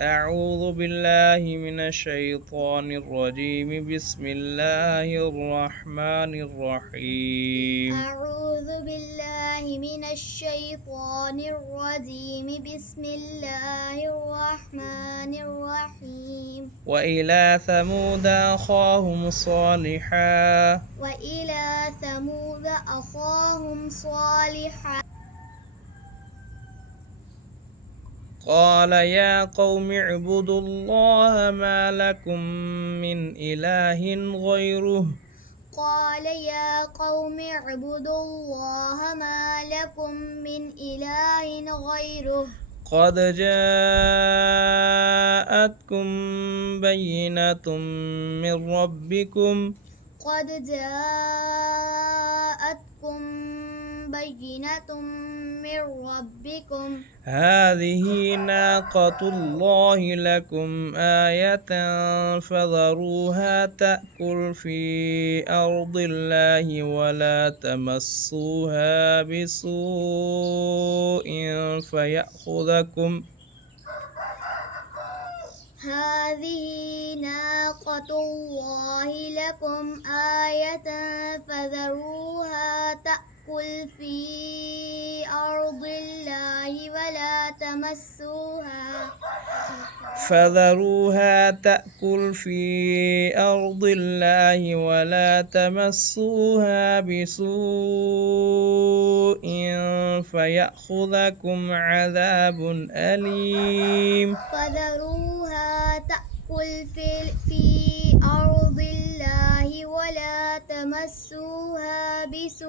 أعوذ بالله من الشيطان الرجيم. بسم الله الرحمن الرحيم. أعوذ بالله من الشيطان الرجيم. بسم الله الرحمن الرحيم. وإلى ثمود أخاهم صالحا وإلى ثمود أخاهم صالحا قال يا قوم اعبدوا الله ما لكم من إله غيره قال يا قوم اعبدوا الله ما لكم من إله غيره قد جاءتكم بينة من ربكم قد جاءتكم بينة من ربكم. هذه ناقة الله لكم آية فذروها تأكل في أرض الله ولا تمسوها بسوء فيأخذكم هذه ناقة الله لكم آية فذروها تأكل في أرض الله ولا تمسوها فذروها تأكل في أرض الله ولا تمسوها بسوء فيأخذكم عذاب أليم. فذروها تأكل في أرض الله ولا تمسوها بسوء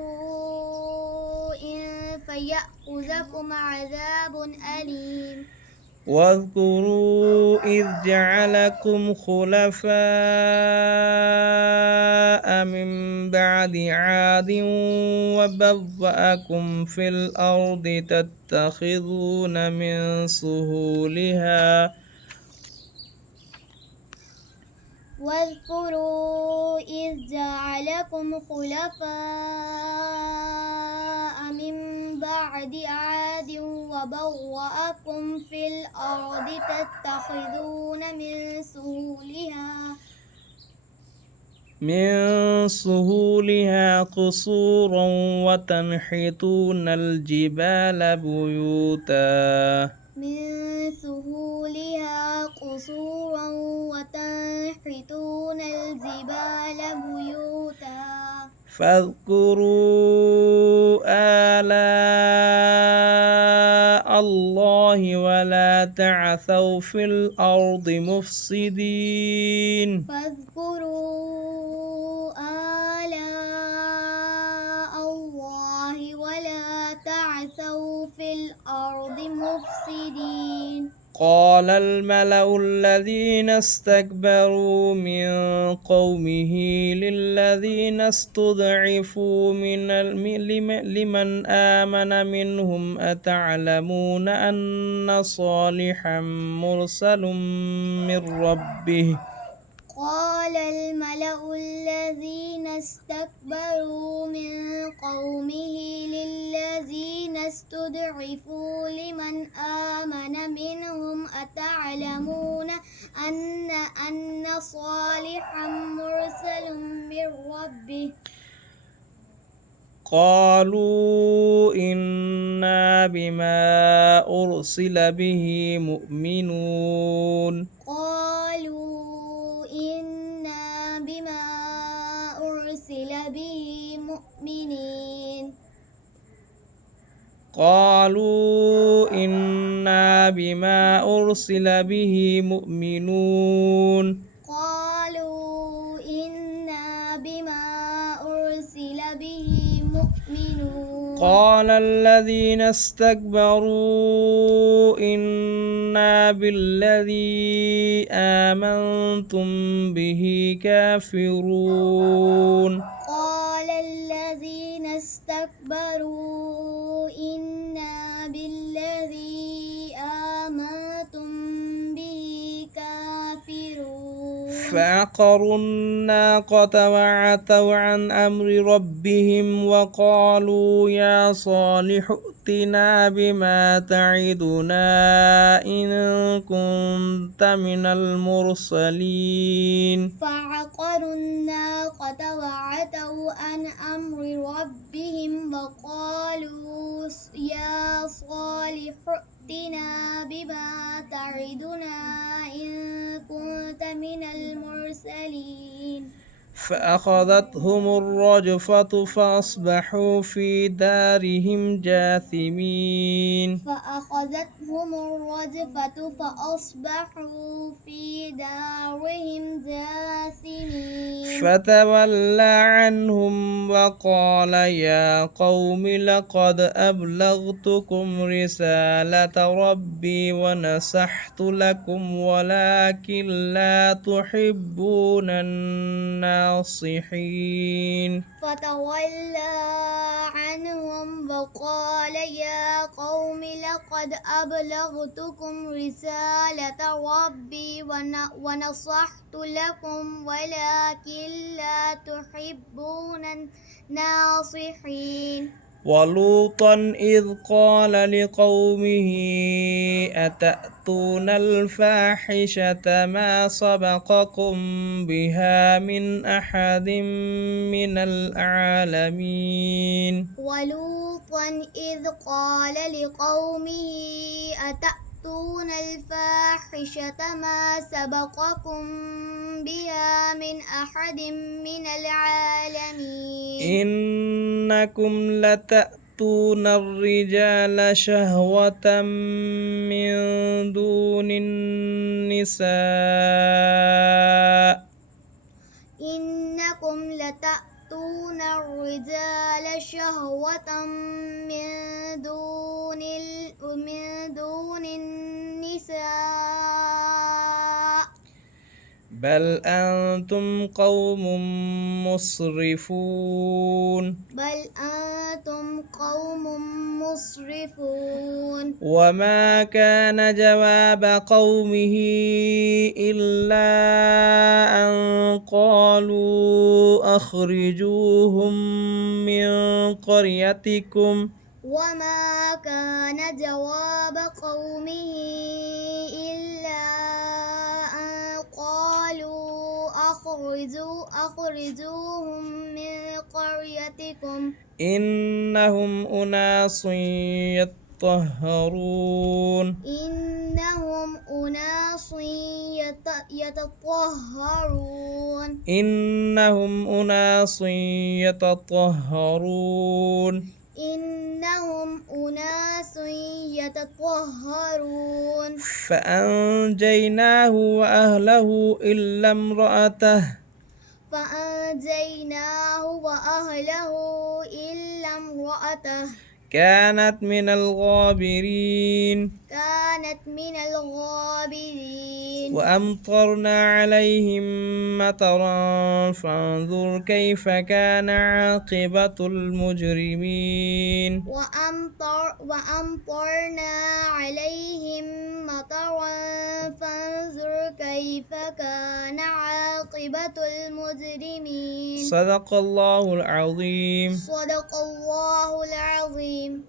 فيأخذكم عذاب أليم. واذكروا إذ جعلكم خلفاء من بعد عاد وبوأكم في الأرض تتخذون من سهولها واذكروا إذ جعلكم خلفاء من بعد عاد وبوأكم في الأرض تتخذون من سهولها قصورا وتنحتون الجبال بيوتا من سهولها قصورا وتنحتون الجبال بيوتا. فاذكروا آلاء الله ولا تعثوا في الأرض مفسدين. فاذكروا آلاء الله ولا تعثوا في الأرض مفسدين. قال الملأ الذين استكبروا من قومه للذين استضعفوا لمن آمن منهم أتعلمون أن صالحا مرسل من ربه. قال الملأ الذين استكبروا من قومه للذين استضعفوا لمن آمن منهم أتعلمون أن صالحا مرسل من ربه. قالوا إنا بما أرسل به مؤمنون. قالوا إنا بما أرسل به مؤمنين. قالوا إنا بما أرسل به مؤمنون. قالوا إنا بما أرسل به مؤمنون. قال الذين استكبروا إنا بالذي آمنتم به كافرون. قال الذين استكبروا إنا بالذي آمنتم به كافرون. فعقروا الناقة وعتوا عن أمر ربهم وقالوا يا صالح ائت ائتنا بما تعدنا إن كنت من المرسلين فعقروا الناقة وعتوا عن أمر ربهم وقالوا يا صالح ائتنا بما تعدنا إن كنت من المرسلين فأخذتهم الرجفة فأصبحوا في دارهم جاثمين فأخذتهم الرجفة فأصبحوا في دارهم جاثمين فتولى عنهم وقال يا قوم لقد أبلغتكم رسالة ربي ونصحت لكم ولكن لا تحبون الناصحين فتولى عنهم وقال يا قوم لقد أبلغتكم رسالة ربي ونصحت لكم ولكن لا تحبون الناصحين ولوطا إذ قال لقومه أتأتون الفاحشة ما سبقكم بها من أحد من العالمين ولوطا إذ قال لقومه أتأتون الفاحشة ما سبقكم بها من أحد من العالمين إنكم لتأتون الرجال شهوة من دون النساء إنكم لتأتون الرجال شهوة من دون النساء بل أنتم قوم مسرفون وما كان جواب قومه إلا أن قالوا أخرجوهم من قريتكم وما كان جواب قومه إلا أن قالوا أخرجوهم من قريتكم إنهم أناس يطهرون إنهم أناس يتطهرون إنهم أناس يتطهرون إنهم أناس يتطهرون فأنجيناه وأهله إلا امرأته كانت من الغابرين وأمطرنا عليهم مطرا فانظر كيف كان عاقبة المجرمين وأمطرنا عليهم مطرا فانظر كيف كان عاقبة المجرمين صدق الله العظيم. صدق الله العظيم.